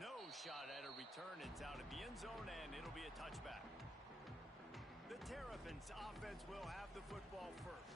No shot at a return. It's out of the end zone, and it'll be a touchback. The Terrapins offense will have the football first.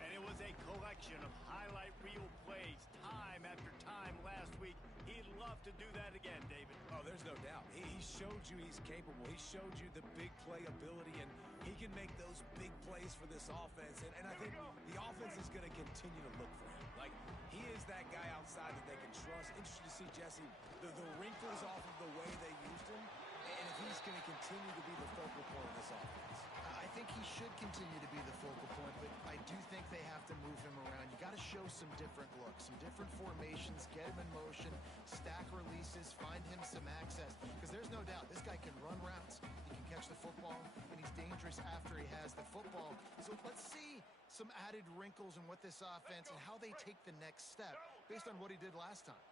And it was a collection of highlight reel plays time after time last week. He'd love to do that again, David. Oh, there's no doubt. He showed you he's capable. He showed you the big play ability, and he can make those big plays for this offense. And I think the offense is going to continue to look for him. Like, he is that guy outside that they can trust. Interesting to see, Jesse, the wrinkles off of the way they used him, and if he's going to continue to be the focal point of this offense. I think he should continue to be the focal point, but I do think they have to move him around. You got to show some different looks, some different formations, get him in motion, stack releases, find him some access, because there's no doubt this guy can run routes, he can catch the football, and he's dangerous after he has the football. So let's see some added wrinkles in what this offense and how they take the next step based on what he did last time.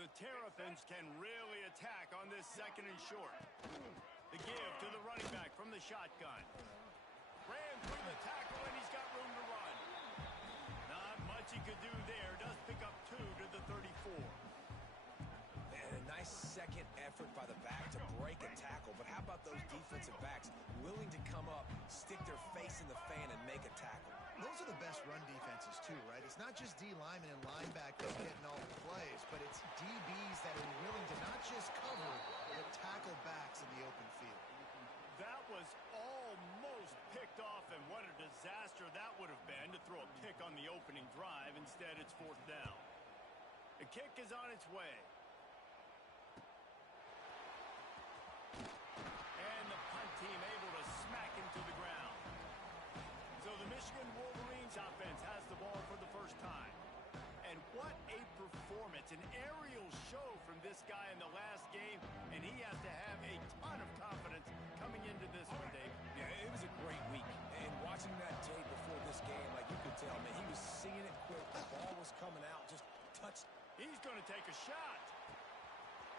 The Terrapins can really attack on this 2nd and short. The give to the running back from the shotgun. Ran through the tackle, and he's got room to run. Not much he could do there. Does pick up 2 to the 34. And a nice second effort by the back to break a tackle. But how about those defensive backs willing to come up, stick their face in the fan, and make a tackle? Those are the best run defenses, too, right? It's not just D linemen and linebackers getting all the plays, but it's DBs that are willing to not just cover, but tackle backs in the open field. That was almost picked off, and what a disaster that would have been to throw a pick on the opening drive. Instead, it's 4th down. The kick is on its way. And the punt team able to smack him to the ground. So the Michigan Wolverines offense has the ball for the first time. And what a performance, an aerial show from this guy in the last game, and he has to have a ton of confidence coming into this one, Dave. Yeah, it was a great week, and watching that tape before this game, like you could tell, man, he was seeing it quick, the ball was coming out, just touched. He's going to take a shot.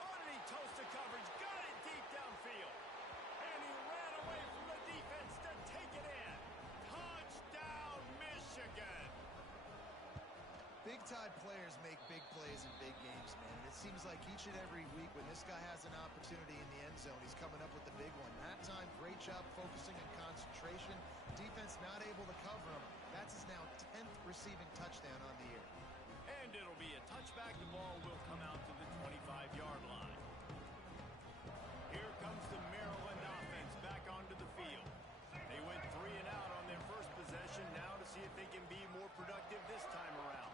Underneath toast to coverage, got it deep downfield. And he ran away from the defense to take it in. Touchdown, Michigan. Big-time players make big plays in big games, man. And it seems like each and every week when this guy has an opportunity in the end zone, he's coming up with the big one. That time, great job focusing and concentration. Defense not able to cover him. That's his now 10th receiving touchdown on the year. And it'll be a touchback. The ball will come out to the 25-yard line. Here comes the Maryland offense back onto the field. They went 3 and out on their first possession. Now to see if they can be more productive this time around.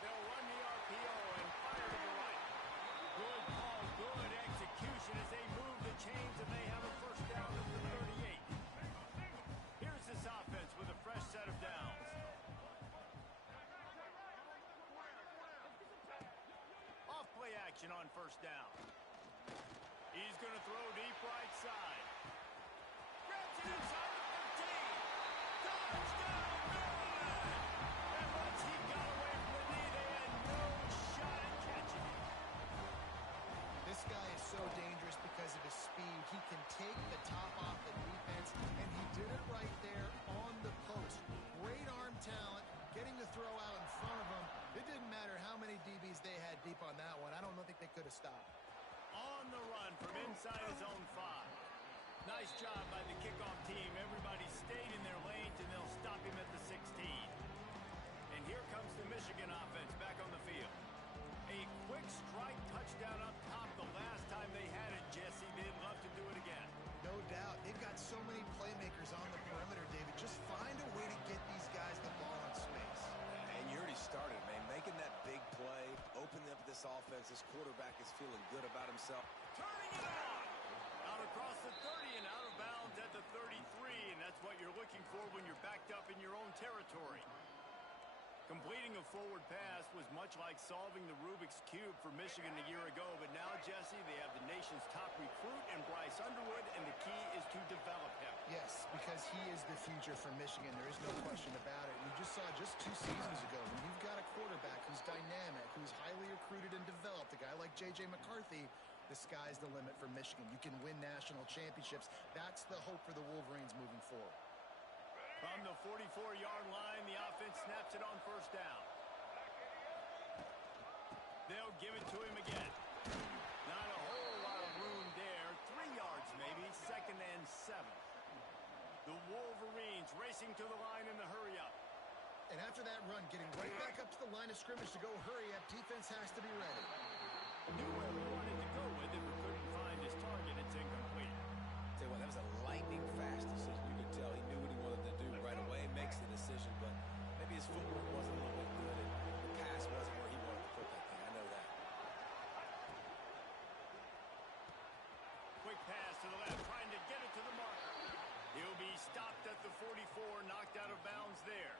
They'll run the RPO and fire to the right. Good call, good execution as they move the chains, and they have a first down at the 38. Here's this offense with a fresh set of downs. Off play action on first down. He's going to throw deep right side. Grabs it inside the 15. Touchdown, Maryland! And once he got away from the knee, they had no shot at catching him. This guy is so dangerous because of his speed. He can take the top off the defense, and he did it right there on the post. Great arm talent, getting the throw out in front of him. It didn't matter how many DBs they had deep on that one. I don't think they could have stopped. On the run from inside his own 5. Nice job by the kickoff team. Everybody stayed in their lanes, and they'll stop him at the 16. And here comes the Michigan offense back on the field. A quick strike touchdown up top the last time they had it, Jesse. They'd love to do it again. No doubt. They've got so many playmakers on the perimeter, David. Just find a way to get these guys the ball in space. And you already started, man. Making that big play, opening up this offense. This quarterback is feeling good about himself. Turning it on! Out across the 30 and out of bounds at the 33, and that's what you're looking for when you're backed up in your own territory. Completing a forward pass was much like solving the Rubik's Cube for Michigan a year ago, but now, Jesse, they have the nation's top recruit in Bryce Underwood, and the key is to develop him. Yes, because he is the future for Michigan. There is no question about it. You just saw just 2 seasons ago when you've got a quarterback who's dynamic, who's highly recruited and developed, a guy like J.J. McCarthy, the sky's the limit for Michigan. You can win national championships. That's the hope for the Wolverines moving forward. From the 44-yard line, the offense snaps it on first down. They'll give it to him again. Not a whole lot of room there. 3 yards maybe. 2nd and 7. The Wolverines racing to the line in the hurry-up. And after that run, getting right back up to the line of scrimmage to go hurry-up, defense has to be ready. Knew where he wanted to go with it, but couldn't find his target. It's incomplete. Tell you what, that was a lightning-fast decision. You could tell he knew what he wanted to do right away. Makes the decision, but maybe his footwork wasn't a little bit good, and the pass wasn't where he wanted to put that thing. I know that. Quick pass to the left, trying to get it to the marker. He'll be stopped at the 44, knocked out of bounds there.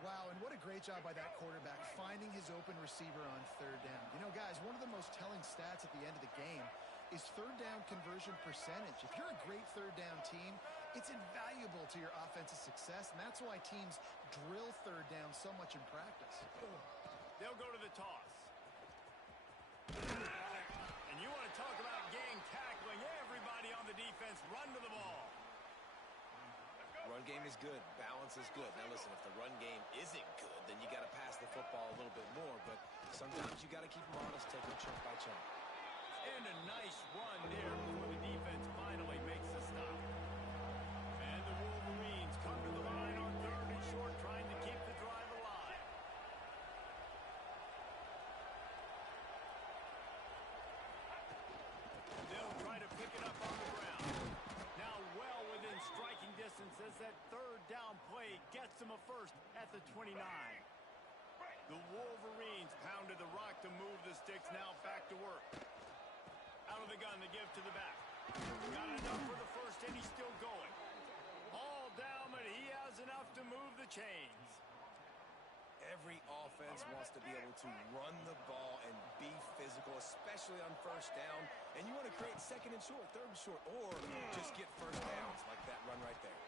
Wow, and what a great job by that quarterback finding his open receiver on 3rd down. You know, guys, one of the most telling stats at the end of the game is 3rd down conversion percentage. If you're a great 3rd down team, it's invaluable to your offensive success, and that's why teams drill 3rd down so much in practice. They'll go to the toss. And you want to talk about gang tackling. Everybody on the defense run to the ball. Run game is good. Balance is good. Now, listen, if the run game isn't good, then you got to pass the football a little bit more. But sometimes you got to keep them honest, take them chunk by chunk. And a nice run there before the defense finally makes the stop. And the Wolverines come to the line on 3rd and short, trying to keep the drive alive. They'll try to pick it up on the ground. Now well within striking distance as that 3rd down play gets them a first at the 29. The Wolverines pounded the rock to move the sticks, now back to work. Out of the gun, the give to the back. Got enough for the first, and he's still going. All down, but he has enough to move the chains. Every offense wants to be able to run the ball and be physical, especially on 1st down. And you want to create 2nd and short, 3rd and short, or just get 1st downs like that run right there.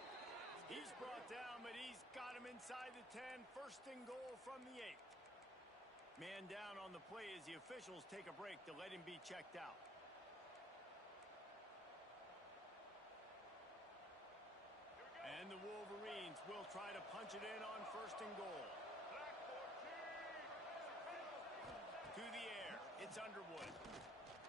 He's brought down, but he's got him inside the 10. 1st and goal from the 8. Man down on the play as the officials take a break to let him be checked out. And the Wolverines will try to punch it in on 1st and goal. To the air, it's Underwood.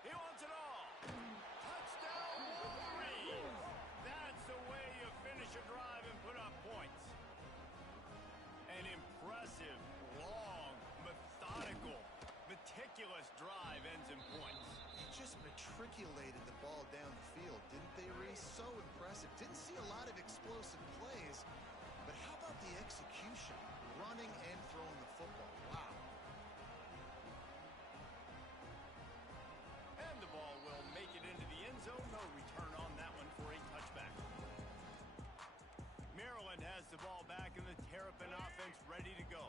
He wants it all. Touchdown, Wolverines! That's the way you finish a drive and put up points. An impressive, long, methodical, meticulous drive ends in points. They just matriculated the ball down the field, didn't they, Reese? So impressive. Didn't see a lot of explosive plays, but how about the execution? Running and throwing the football. Wow. And the ball will make it into the end zone. No return on that one for a touchback. Maryland has the ball back and the Terrapin offense ready to go.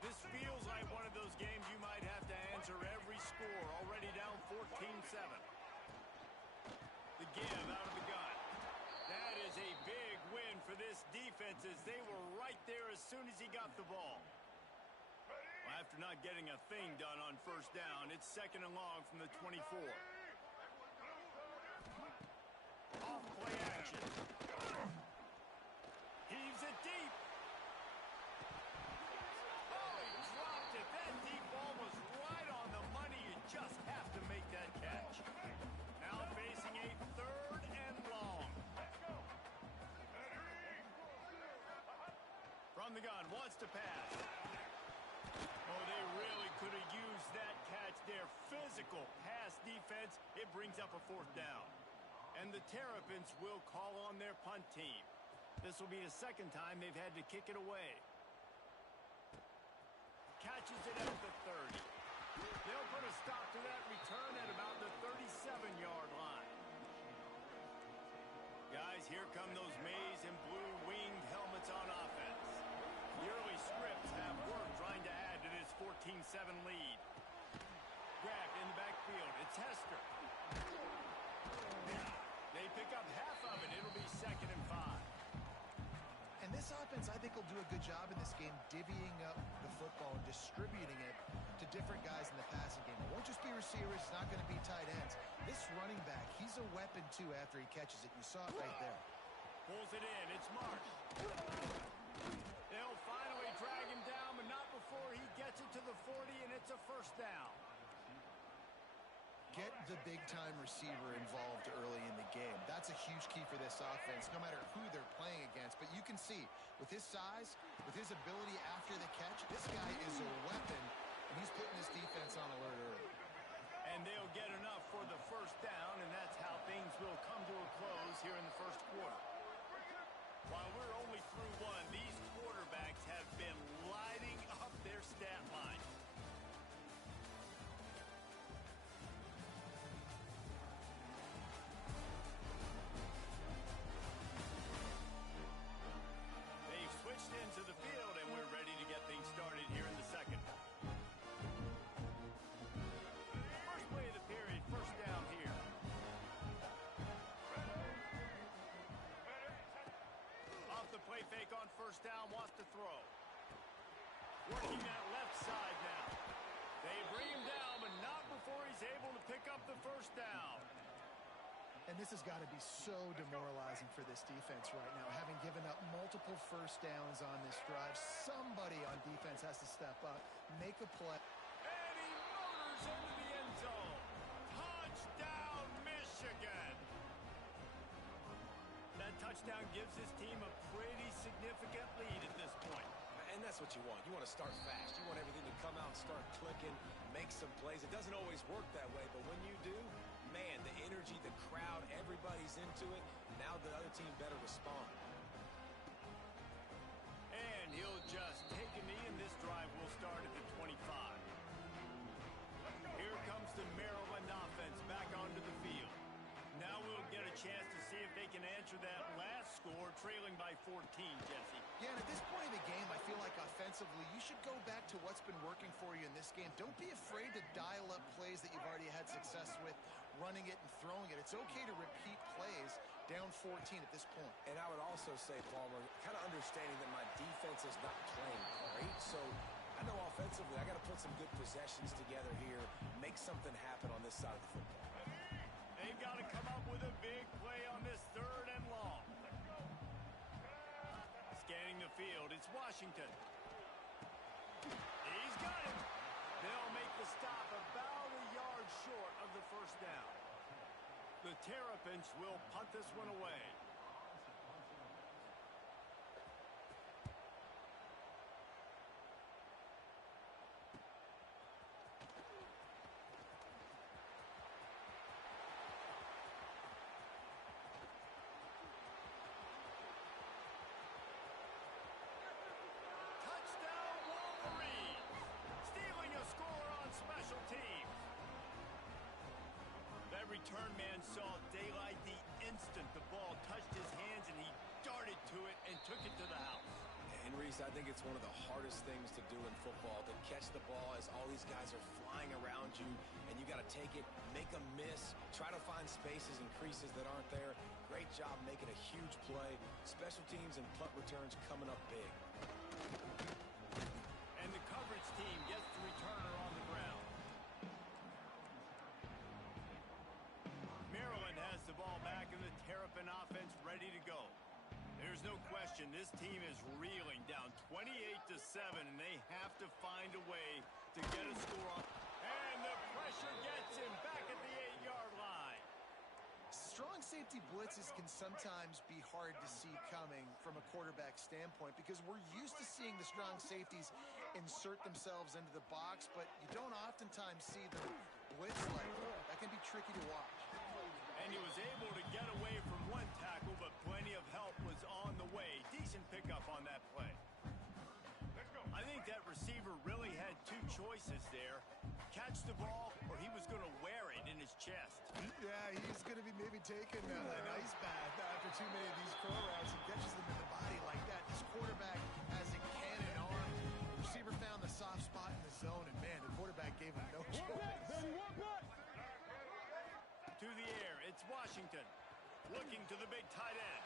This feels like one of those games you might have to answer every score. Already down 14-7. The give out of the gun. That is a big win for this defense as they were right there as soon as he got the ball. Well, after not getting a thing done on 1st down, it's 2nd and long from the 24. Off play action. Heaves it deep. Oh, he dropped it. That deep ball was right on the money. You just have to make that catch. Now facing a 3rd and long. From the gun, wants to pass. Oh, they really could have used that catch there. Physical pass defense. It brings up a 4th down. And the Terrapins will call on their punt team. This will be the 2nd time they've had to kick it away. Catches it at the 30. They'll put a stop to that return at about the 37-yard line. Guys, here come those maize and blue winged helmets on offense. The early scripts have worked trying to add to this 14-7 lead. Grabbed in the backfield. It's Hester. They pick up half of it. It'll be 2nd and 5. And this offense, I think, will do a good job in this game divvying up the football and distributing it to different guys in the passing game. It won't just be receivers. It's not going to be tight ends. This running back, he's a weapon, too, after he catches it. You saw it right there. Pulls it in. It's Marsh. They'll finally drag him down, but not before he gets it to the 40, and it's a first down. Get the big-time receiver involved early in the game. That's a huge key for this offense, no matter who they're playing against. But you can see, with his size, with his ability after the catch, this guy is a weapon, and he's putting his defense on alert early. And they'll get enough for the first down, and that's how things will come to a close here in the first quarter. While we're only through one, these quarterbacks have been lighting up their stat line. They've switched into the field, and we're ready to get things started here in the second. First play of the period, first down here. Off the play fake on first down, wants to throw. Working that left side now. They bring him down, but not before he's able to pick up the first down. And this has got to be so demoralizing for this defense right now, having given up multiple first downs on this drive. Somebody on defense has to step up, make a play. And he motors into the end zone. Touchdown, Michigan. That touchdown gives his team a pretty significant lead at this point. And that's what you want. You want to start fast. You want everything to come out and start clicking, make some plays. It doesn't always work that way, but when you do, man, the energy, the crowd, everybody's into it. Now the other team better respond. And he'll just take a knee, and this drive will start at the 25. Here comes the Maryland offense back onto the field. Now we'll get a chance to see if they can answer that last score, trailing by 14, Jesse. Yeah, and at this point in the game, I feel like offensively, you should go back to what's been working for you in this game. Don't be afraid to dial up plays that you've already had success with, running it and throwing it. It's okay to repeat plays down 14 at this point. And I would also say, Palmer, kind of understanding that my defense is not playing great, so I know offensively I got to put some good possessions together here, make something happen on this side of the football. They've got to come up with a big play on this third and long. Scanning the field, it's Washington. He's got him. They'll make the stop about a yard short of the first down. The Terrapins will punt this one away. Touchdown Wolverines! Stealing a score on special teams. That return man saw daylight the instant the ball touched his hands, and he darted to it and took it to the house. And Reese, I think it's one of the hardest things to do in football, to catch the ball as all these guys are flying around you, and you got to take it, make a miss, try to find spaces and creases that aren't there. Great job making a huge play. Special teams and punt returns coming up big. And the coverage team gets the returner on the ground. Maryland has the ball back, and the Terrapin offense ready to go. There's no question this team is reeling down 28-7, and they have to find a way to get a score on. And the pressure gets him back at the 8-yard line. Strong safety blitzes can sometimes be hard to see coming from a quarterback standpoint because we're used to seeing the strong safeties insert themselves into the box, but you don't oftentimes see them blitz like that. That can be tricky to watch. And he was able to get away from one tackle, but plenty of help was on the way. Decent pickup on that play. I think that receiver really had two choices there. Catch the ball, or he was going to wear it in his chest. Yeah, he's going to be maybe taking an ice bath after too many of these crow routes and catches them in the body like that. This quarterback has a cannon arm. The receiver found the soft spot in the zone, and man, the quarterback gave him no choice. To the air, it's Washington. Looking to the big tight end.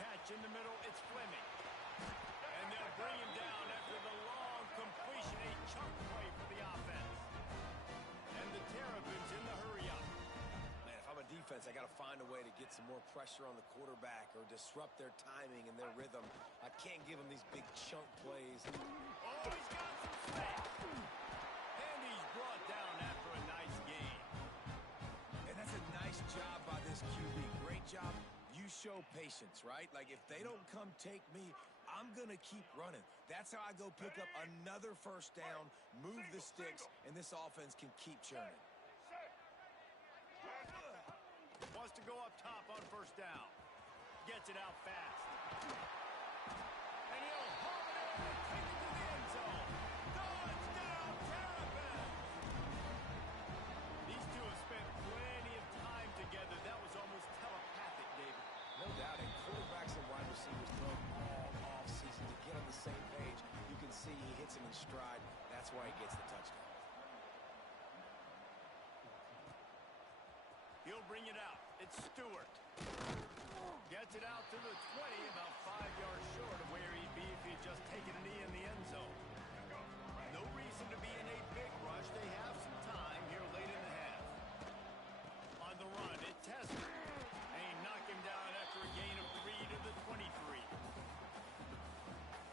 Catch in the middle, it's Fleming. And they'll bring him down after the long completion, a chunk play for the offense. And the Terrapins in the hurry-up. Man, if I'm a defense, I got to find a way to get some more pressure on the quarterback or disrupt their timing and their rhythm. I can't give them these big chunk plays. Oh, he's got some space. And he's patience, right? Like, if they don't come take me, I'm going to keep running. That's how I go pick up another first down, move the sticks, and this offense can keep churning. Wants to go up top on first down. Gets it out fast. And he'll haul it in and take it to the end zone. Touchdown, Terrapin! These two have spent plenty of time together. That was almost telepathic, David. No doubt, and quarterbacks and wide receivers work all offseason to get on the same page. You can see he hits him in stride. That's why he gets the touchdown. He'll bring it out. It's Stewart. Gets it out to the 20, about 5 yards short of where he'd be if he'd just taken a knee in the end zone. No reason to be in a big rush. They have some time here late in the half. On the run, it tests him. And he knocked him down after a gain of 3 to the 23.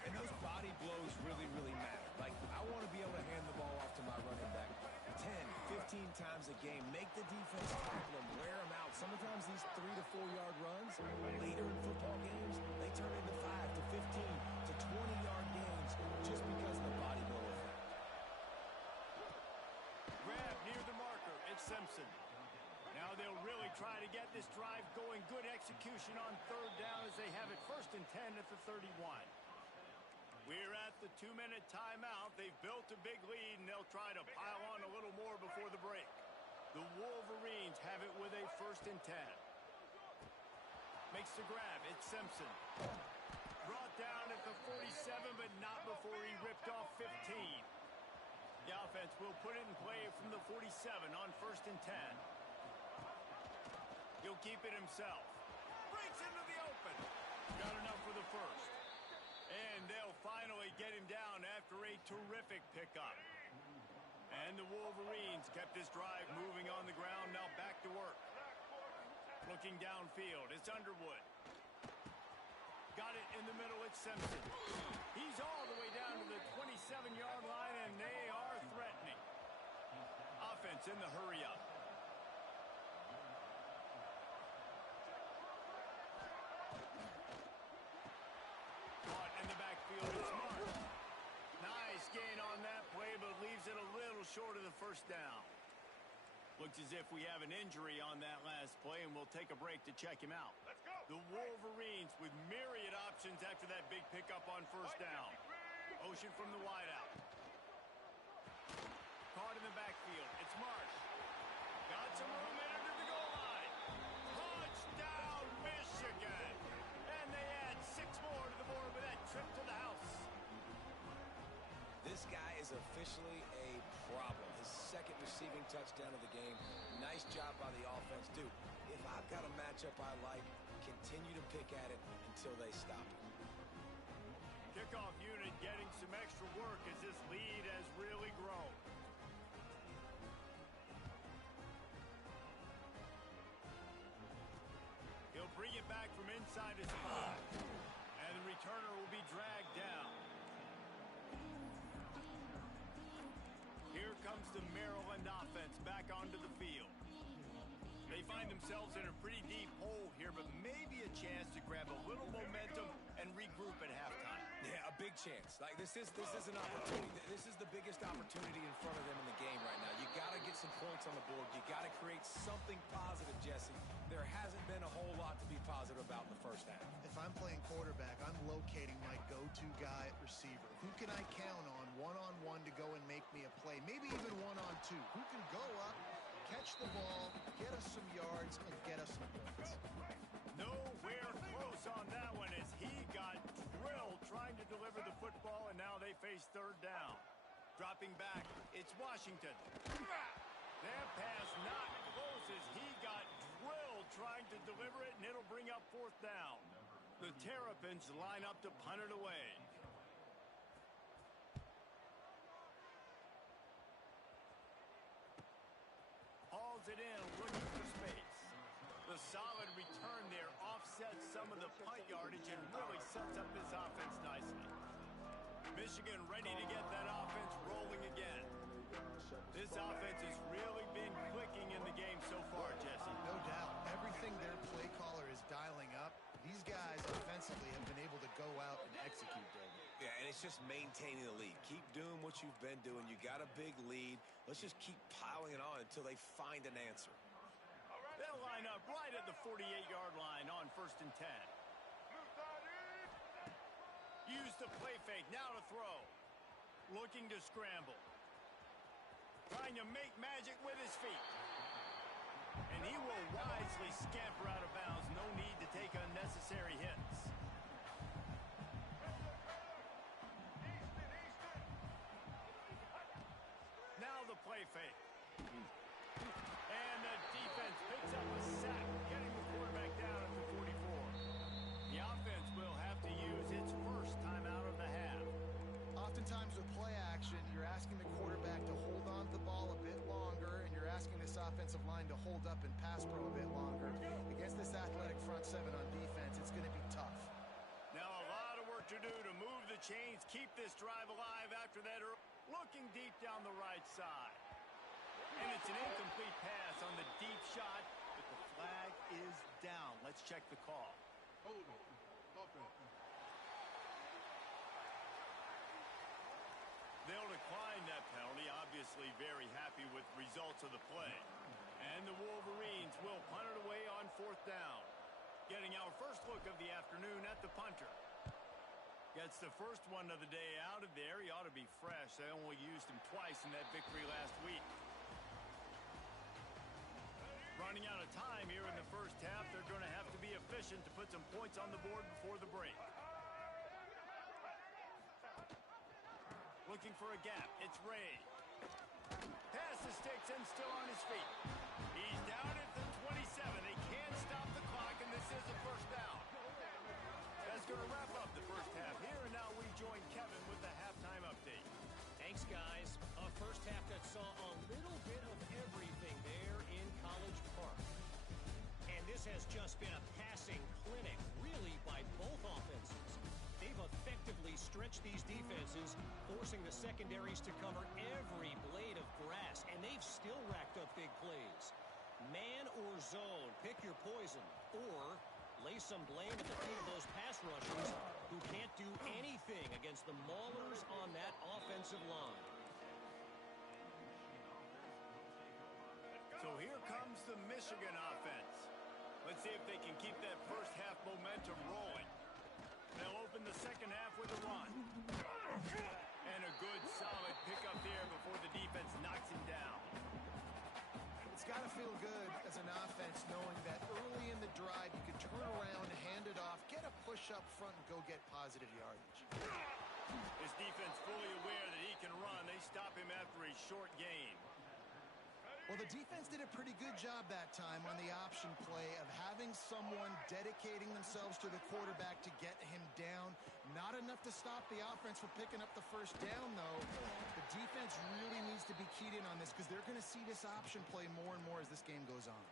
And those body blows really, really matter. Like, I want to be able to hand the ball off to my running back 10, 15 times a game. Make the defense tackle them, wear them out. Sometimes these 3 to 4 yard runs later in football games, they turn into 5 to 15 to 20 yard gains just because of the body blow effect. Grab near the marker. It's Simpson. Now they'll really try to get this drive going. Good execution on third down as they have it 1st and 10 at the 31. We're at the 2-minute timeout. They've built a big lead, and they'll try to pile on a little more before the break. The Wolverines have it with a 1st and 10. Makes the grab. It's Simpson. Brought down at the 47, but not before he ripped off 15. The offense will put it in play from the 47 on 1st and 10. He'll keep it himself. Breaks into the open. Got enough for the first. And they'll finally get him down after a terrific pickup. And the Wolverines kept this drive moving on the ground. Now back to work. Looking downfield. It's Underwood. Got it in the middle. It's Simpson. He's all the way down to the 27-yard line, and they are threatening. Offense in the hurry-up. Nice gain on that play, but leaves it a little short of the first down. Looks as if we have an injury on that last play, and we'll take a break to check him out. Let's go. The Wolverines with myriad options after that big pickup on first down. Motion from the wideout. Caught in the backfield. It's Marsh. Got some room in under the goal line. Touchdown, Michigan. And they add 6 more to the board with that trip to the house. This guy is officially a problem. His 2nd receiving touchdown of the game. Nice job by the offense. Dude, if I've got a matchup I like, continue to pick at it until they stop it. Kickoff unit getting some extra work as this lead has really grown. He'll bring it back from inside his 5. And the returner will be dragged down. Here comes the Maryland offense back onto the field. They find themselves in a pretty deep hole here, but maybe a chance to grab a little momentum and regroup at halftime. Yeah, a big chance. Like, this is an opportunity. This is the biggest opportunity in front of them in the game right now. You got to get some points on the board. You got to create something positive, Jesse. There hasn't been a whole lot to be positive about in the first half. If I'm playing quarterback, I'm locating my go-to guy at receiver. Who can I count on one-on-one to go and make me a play? Maybe even one-on-two. Who can go up, catch the ball, get us some yards, and get us some points? Nowhere close on that one as he got drilled trying to deliver the football, and now they face 3rd down. Dropping back, it's Washington. That pass not close as he got drilled trying to deliver it, and it'll bring up 4th down. The Terrapins line up to punt it away. Hauls it in, looking for space. The solid return there offsets some of the punt yardage and really sets up this offense nicely. Michigan ready to get that offense rolling again. This offense has really been clicking in the game so far, Jesse. No doubt. Everything their play caller is dialing up, these it's just maintaining the lead. Keep doing what you've been doing. You got a big lead. Let's just keep piling it on until they find an answer. They'll line up right at the 48-yard line on 1st and 10. Use the play fake. Now to throw. Looking to scramble. Trying to make magic with his feet. And he will wisely scamper out of bounds. No need to take unnecessary hits. Now the play fake. And the defense picks up a sack, getting the quarterback down at the 44. The offense will have to use its first timeout of the half. Oftentimes with play action, you're asking the quarterback to hold on to the ball a bit longer, and you're asking this offensive line to hold up and pass pro a bit longer. Against this athletic front seven on defense, it's going to be tough. Now a lot of work to do to move the chains, keep this drive alive after that. Looking deep down the right side. And it's an incomplete pass on the deep shot, but the flag is down. Let's check the call. They'll decline that penalty, obviously very happy with results of the play. And the Wolverines will punt it away on 4th down. Getting our first look of the afternoon at the punter. Gets the first one of the day out of there. He ought to be fresh. They only used him twice in that victory last week. Running out of time here in the first half. They're going to have to be efficient to put some points on the board before the break. Looking for a gap. It's Ray. Pass the sticks and still on his feet. He's down at the 27. They can't stop the clock, and this is a first down. That's going to wrap up the first half here, and now we join Kevin with the halftime update. Thanks, guys. A first half that saw a little bit of everything there in College Park. And this has just been a passing clinic, really, by both offenses. They've effectively stretched these defenses, forcing the secondaries to cover every blade of grass, and they've still racked up big plays. Man or zone, pick your poison, or lay some blame at the feet of those pass rushers who can't do anything against the maulers on that offensive line. So here comes the Michigan offense. Let's see if they can keep that first half momentum rolling. They'll open the second half with a run. And a good solid pickup there before the defense knocks him down. It's got to feel good as an offense knowing that early in the drive you can turn around, hand it off, get a push up front, and go get positive yardage. His defense fully aware that he can run. They stop him after a short gain. Well, the defense did a pretty good job that time on the option play of having someone dedicating themselves to the quarterback to get him down. Not enough to stop the offense from picking up the first down, though. The defense really needs to be keyed in on this because they're going to see this option play more and more as this game goes on.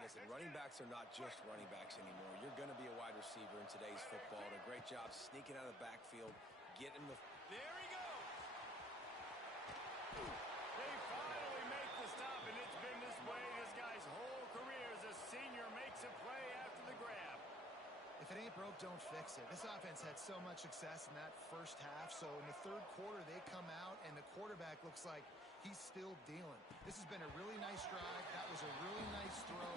Listen, running backs are not just running backs anymore. You're going to be a wide receiver in today's football. And a great job sneaking out of the backfield, getting the... There he goes! They finally make the stop, and it's been this way this guy's whole career as a senior makes a play after the grab. If it ain't broke, don't fix it. This offense had so much success in that first half, so in the third quarter they come out and the quarterback looks like he's still dealing. This has been a really nice drive. That was a really nice throw.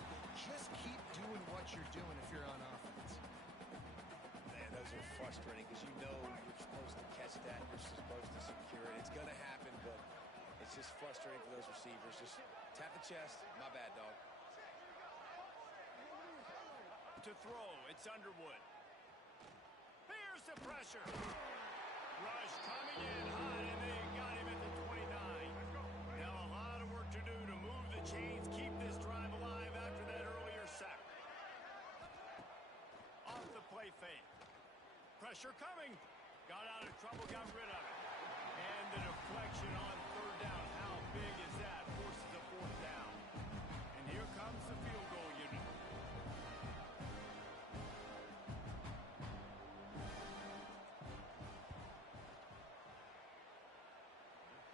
Just keep doing what you're doing if you're on offense. Man, those are frustrating because you know you're supposed to catch that. You're supposed to secure it. It's going to happen, but it's just frustrating for those receivers. Just tap the chest. My bad, dog. To throw, it's Underwood. Here's the pressure. Rush coming in hot, and they got him at the 29. Now a lot of work to do to move the chains, keep this drive alive after that earlier sack. Off the play fake. Pressure coming. Got out of trouble, got rid of it. And the deflection on third down. How big is that? Forces a fourth down. And here comes the field goal unit.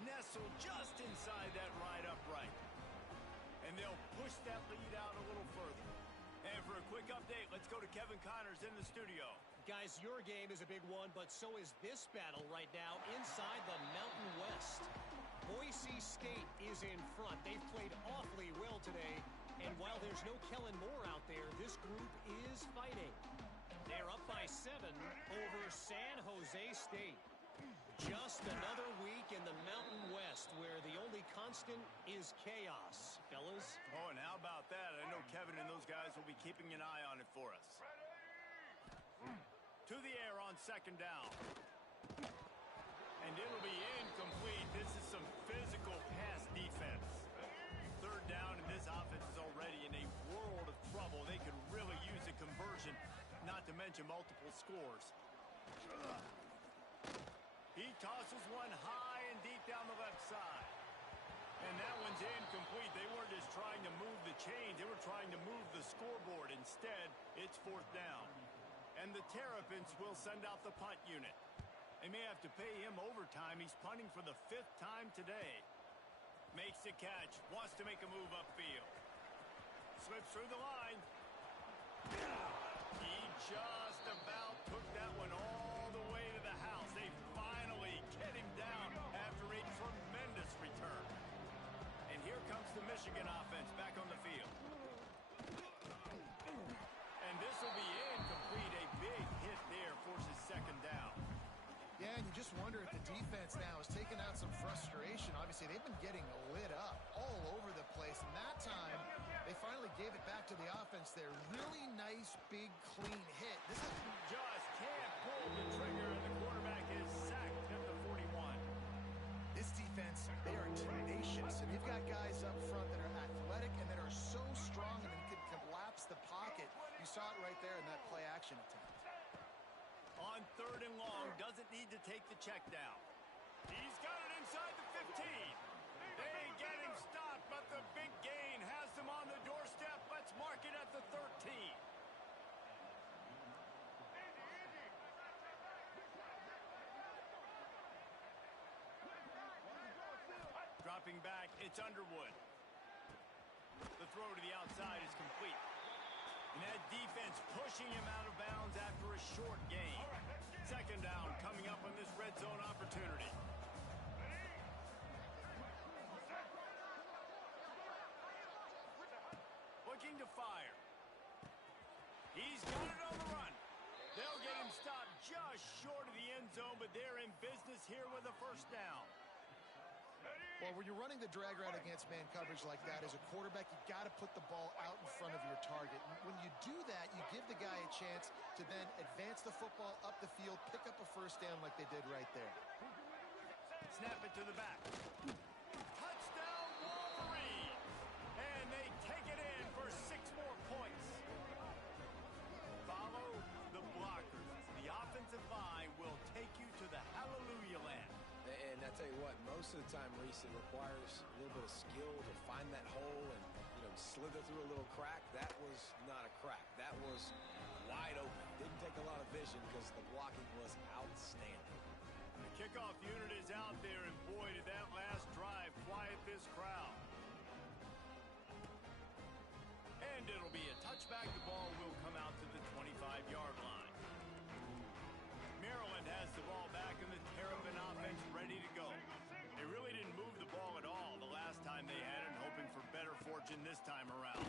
Nestled just inside that right upright. And they'll push that lead out a little further. And for a quick update, let's go to Kevin Connors in the studio. Guys, your game is a big one, but so is this battle right now inside the Mountain West. Boise State is in front. They've played awfully well today, and while there's no Kellen Moore out there, this group is fighting. They're up by 7 over San Jose State. Just another week in the Mountain West where the only constant is chaos, fellas. Oh, and how about that? I know Kevin and those guys will be keeping an eye on it for us. To the air on second down. And it'll be incomplete. This is some physical pass defense. Third down, and this offense is already in a world of trouble. They could really use a conversion, not to mention multiple scores. He tosses one high and deep down the left side. And that one's incomplete. They weren't just trying to move the chains. They were trying to move the scoreboard. Instead, it's fourth down. And the Terrapins will send out the punt unit. They may have to pay him overtime. He's punting for the 5th time today. Makes the catch. Wants to make a move upfield. Slips through the line. He just about took that one all the way to the house. They finally get him down after a tremendous return. And here comes the Michigan offense back on the field. And this will be incomplete. A big hit there forces second down. Yeah, and you just wonder if the defense now has taken out some frustration. Obviously, they've been getting lit up all over the place. And that time, they finally gave it back to the offense there. Really nice, big, clean hit. This is just can't pull the trigger, and the quarterback is sacked at the 41. This defense, they are tenacious. And you've got guys up front that are athletic and that are so strong and can collapse the pocket. You saw it right there in that play action attempt. On third and long, doesn't need to take the check down. He's got it inside the 15. They get him stopped, but the big gain has them on the doorstep. Let's mark it at the 13. Dropping back, it's Underwood. The throw to the outside is complete. And that defense pushing him out of bounds after a short gain. Second down coming up on this red zone opportunity. Looking to fire. He's got it on the run. They'll get him stopped just short of the end zone, but they're in business here with a first down. Well, when you're running the drag route against man coverage like that, as a quarterback, you got to put the ball out in front of your target. And when you do that, you give the guy a chance to then advance the football up the field, pick up a first down like they did right there. Snap it to the back. Touchdown, Wolverine! And they take it in for 6 more points. Follow the blockers. The offensive line will take you to the hallelujah land. And I tell you what, most of the time, Reese, it requires a little bit of skill to find that hole and, slither through a little crack. That was not a crack. That was wide open. Didn't take a lot of vision because the blocking was outstanding. The kickoff unit is out there, and boy, did that last drive quiet this crowd. And it'll be a touchback. The ball will come out to the 25-yard line. Maryland has the ball back, and the Terrapin offense ready to go. They really didn't move the ball at all the last time they had it, hoping for better fortune this time around.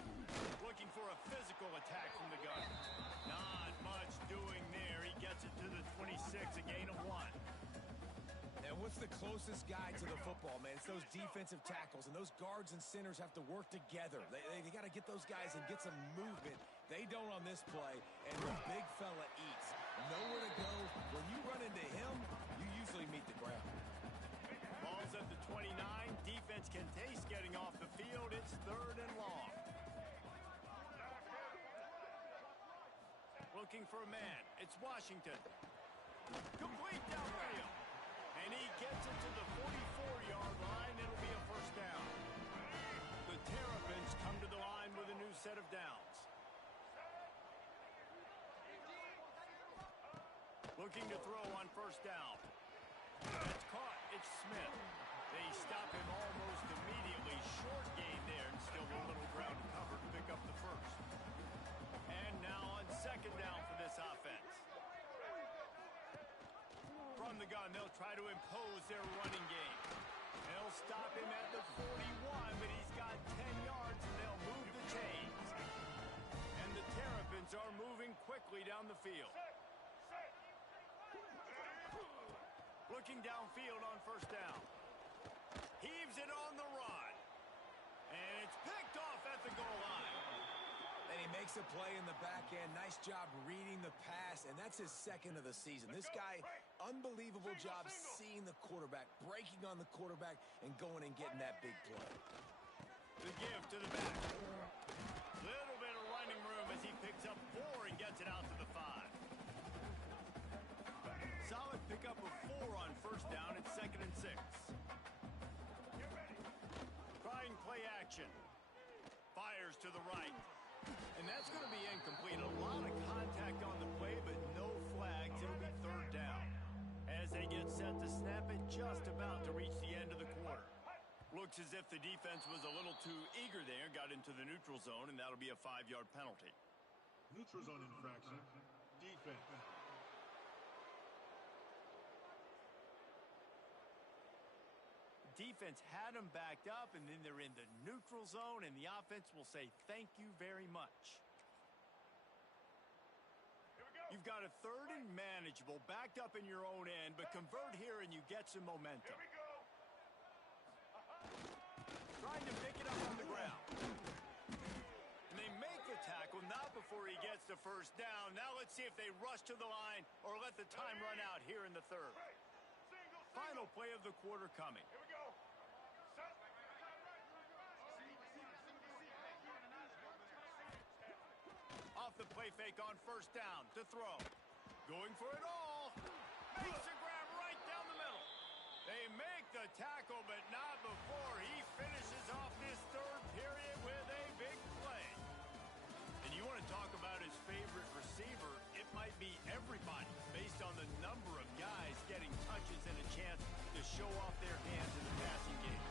Looking for a physical attack from the gun. Not much doing there. He gets it to the 26, a gain of 1. And what's the closest guy to the football, man? It's those defensive tackles, and those guards and centers have to work together. They got to get those guys and get some movement. They don't on this play, and the big fella eats. Nowhere to go. When you run into him, you usually meet the ground. Ball's at the 29. Defense can taste getting off the field. It's third and long. Looking for a man. It's Washington. Complete downfield. And he gets it to the 44-yard line. It'll be a first down. The Terrapins come to the line with a new set of downs. Looking to throw on first down. That's caught. It's Smith. They stop him almost immediately. Short gain there, and still a little ground to cover to pick up the first. And now on second down for this offense. the gun. They'll try to impose their running game. They'll stop him at the 41, but he's got 10 yards, and they'll move the chains. And the Terrapins are moving quickly down the field. Looking downfield on first down. Heaves it on the run. And it's picked off at the goal line. And he makes a play in the back end. Nice job reading the pass, and that's his second of the season. This guy, unbelievable job seeing the quarterback, breaking on the quarterback, and going and getting that big play. The give to the back. Little bit of running room as he picks up 4 and gets it out to the 5. Solid pickup of 4 on first down. It's 2nd and 6. Trying play action. Fires to the right. And that's going to be incomplete. A lot of contact on the play, but no flags. It'll be 3rd down. As they get set to snap it, just about to reach the end of the quarter. Looks as if the defense was a little too eager there, got into the neutral zone, and that'll be a 5-yard penalty. Neutral zone infraction. Defense. Defense had them backed up, and then they're in the neutral zone, and the offense will say thank you very much. You've got a 3rd and manageable, backed up in your own end, but convert here and you get some momentum. Trying to pick it up on the ground. And they make the tackle, not before he gets the first down. Now let's see if they rush to the line or let the time run out here in the 3rd. Final play of the quarter coming. Off the play fake on first down to throw. Going for it all. Makes a grab right down the middle. They make the tackle, but not before he finishes off this 3rd period with a big play. And you want to talk about his favorite receiver, it might be everybody based on the number of guys getting touches and a chance to show off their hands in the passing game.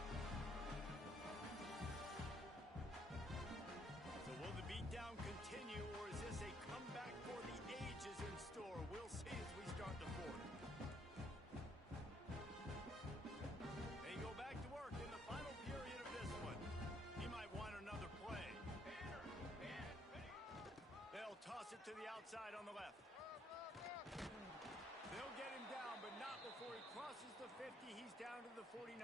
So will the beatdown continue, or is this a comeback for the ages in store? We'll see as we start the 4th. They go back to work in the final period of this one. He might want another play. They'll toss it to the outside on the left. They'll get him down, but not before he crosses the 50. He's down to the 49.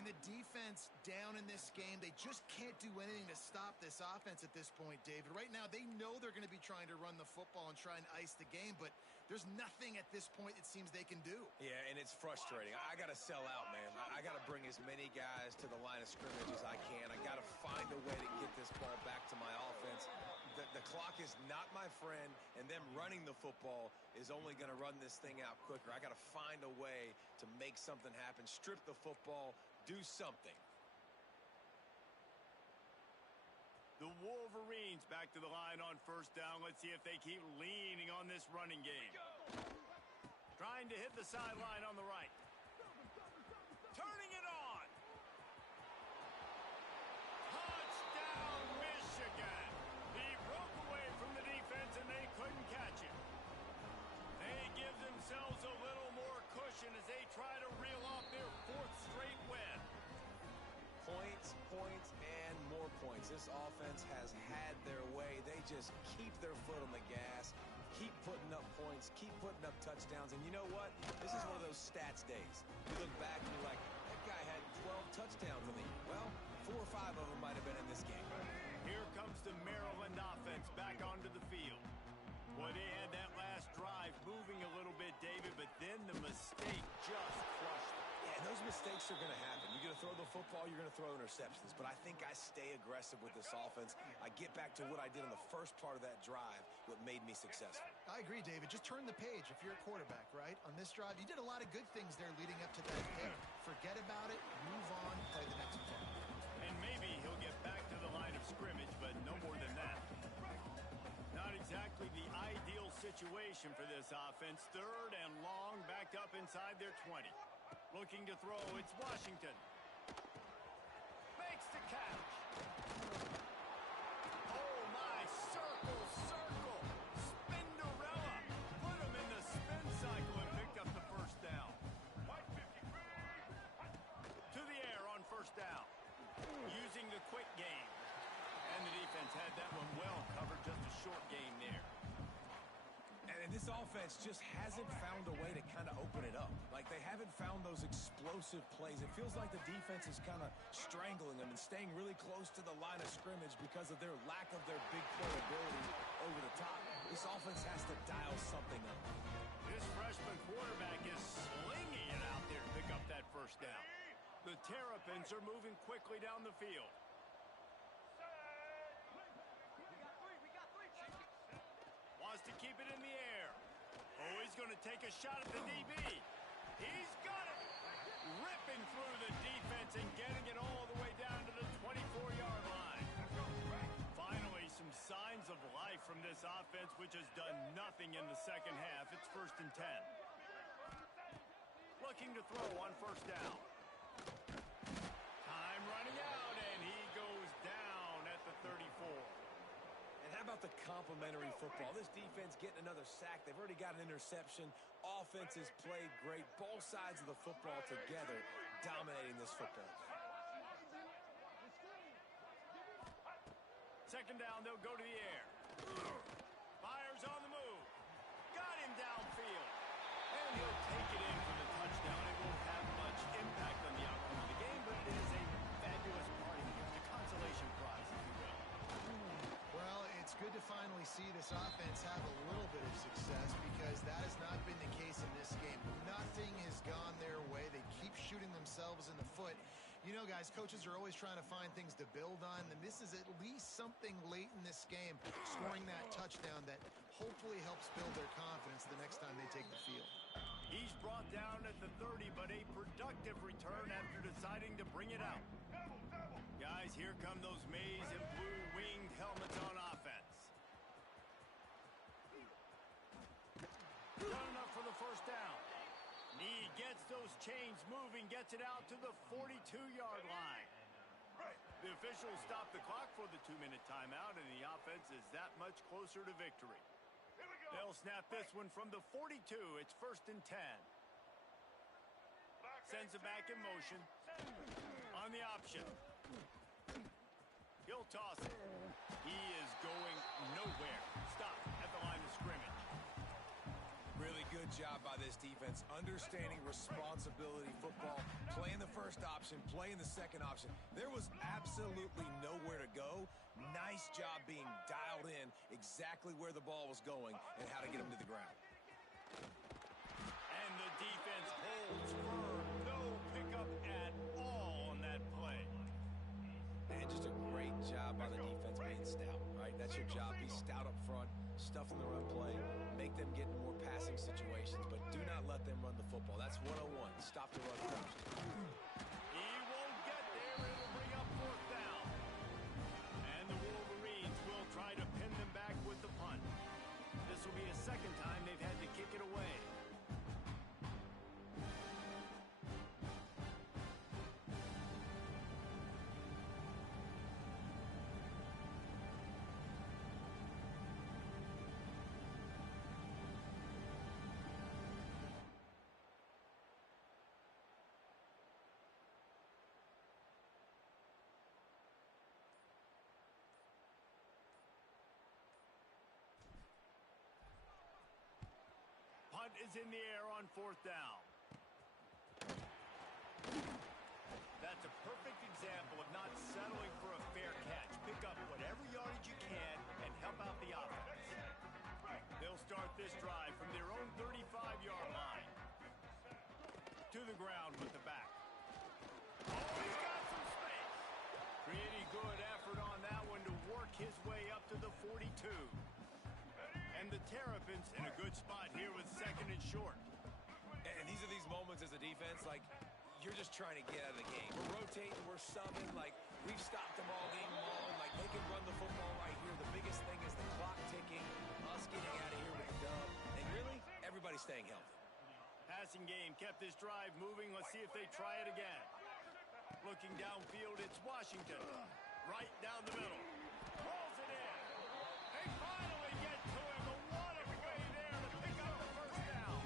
And the defense down in this game, they just can't do anything to stop this offense at this point, David. Right now, they know they're going to be trying to run the football and try and ice the game, but there's nothing at this point it seems they can do. Yeah, and it's frustrating. I got to sell out, man. I got to bring as many guys to the line of scrimmage as I can. I got to find a way to get this ball back to my offense. The clock is not my friend, and them running the football is only going to run this thing out quicker. I got to find a way to make something happen, strip the football, do something. The Wolverines back to the line on first down. Let's see if they keep leaning on this running game. Trying to hit the sideline on the right. Turning it on. Touchdown, Michigan. He broke away from the defense and they couldn't catch him. They give themselves a little more cushion as they try to reel off their 4th straight win. Points, points, and more points. This offense has had their way. They just keep their foot on the gas, keep putting up points, keep putting up touchdowns. And you know what? This is one of those stats days. You look back and you're like, that guy had 12 touchdowns in the year. Well, 4 or 5 of them might have been in this game. Here comes the Maryland offense back onto the field. Well, they had that last drive moving a little bit, David, but then the mistake just crushed them. Yeah, and those mistakes are going to happen. You're going to throw the football, you're going to throw interceptions. But I think I stay aggressive with this offense. I get back to what I did in the first part of that drive, what made me successful. I agree, David. Just turn the page if you're a quarterback, right? On this drive, you did a lot of good things there leading up to that pick. Forget about it, move on, play the next play. And maybe he'll get back to the line of scrimmage, but no more than that. Not exactly the ideal situation for this offense. 3rd and long, backed up inside their 20. Looking to throw, it's Washington. Makes the catch. Oh my, circle, circle. Spinderella. Put him in the spin cycle and picked defense had that one well covered, just a short game there. And this offense just hasn't found a way to kind of open it up. Like, they haven't found those explosive plays. It feels like the defense is kind of strangling them and staying really close to the line of scrimmage because of their lack of their big play ability over the top. This offense has to dial something up. This freshman quarterback is slinging it out there to pick up that first down. The Terrapins are moving quickly down the field. Wants to keep it in the air. Oh, he's going to take a shot at the DB. He's got it. Ripping through the defense and getting it all the way down to the 24-yard line. Finally, some signs of life from this offense, which has done nothing in the second half. It's 1st and 10. Looking to throw on first down. Time running out, and he goes down at the 34. And how about the complimentary football? This defense getting another sack. They've already got an interception. Offense has played great. Both sides of the football together dominating this football. Second down, they'll go to the air. Fires on the move. Got him downfield. And he'll take it in for the touchdown. It won't have much impact on the outcome of the game, but it is a fabulous party gift, a consolation prize, if you will. Well, it's good to finally see this offense have a little bit of success because that has not been the case in this game. Nothing has gone their way. They keep shooting themselves in the foot. You know, guys, coaches are always trying to find things to build on, and this is at least something late in this game, scoring that touchdown that hopefully helps build their confidence the next time they take the field. He's brought down at the 30, but a productive return after deciding to bring it out. Guys, here come those maize and blue winged helmets on offense. Not enough for the first down. He gets those chains moving, gets it out to the 42-yard line. The officials stop the clock for the 2-minute timeout, and the offense is that much closer to victory. They'll snap this one from the 42. It's 1st and 10. Sends it back in motion. On the option. He'll toss it. He is going nowhere. Stop at the line of scrimmage. Really good job by this defense, understanding responsibility football, playing the first option, playing the second option. There was absolutely nowhere to go. Nice job being dialed in exactly where the ball was going and how to get him to the ground. And the defense holds firm. No pickup at all on that play. And just a great job by the defense being stout, right? That's your job. Be stout up front, stuff in the run play, make them get in more passing situations, but do not let them run the football. That's 101. Stop the run first. He won't get there. It'll bring up 4th down. And the Wolverines will try to pin them back with the punt. This will be a second time they've had to kick it away. Punt is in the air on 4th down. That's a perfect example of not settling for a fair catch. Pick up whatever yardage you can and help out the offense. They'll start this drive from their own 35-yard line. To the ground with the back. Oh, he's got some space. Pretty good effort on that one to work his way up to the 42. And the Terrapins in a good spot here with 2nd and short. And these are these moments as a defense, like, you're just trying to get out of the game. We're rotating, we're subbing, like, we've stopped them all game long. Like, they can run the football right here. The biggest thing is the clock ticking, us getting out of here with the dub, and really, everybody staying healthy. Passing game kept this drive moving. Let's see if they try it again. Looking downfield, it's Washington. Right down the middle. Rolls it in. They finally get to him. But what a play there to pick up the first down.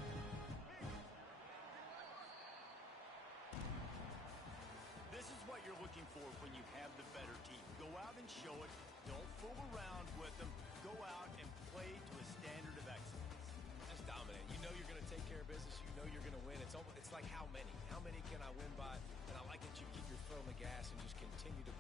This is what you're looking for when you have the better team. Go out and show it. Don't fool around with them. Go out and play to a standard of excellence. Just dominate. You know you're going to take care of business. You know you're going to win. It's like how many? How many can I win by? And I like that you keep your foot on the gas and just continue to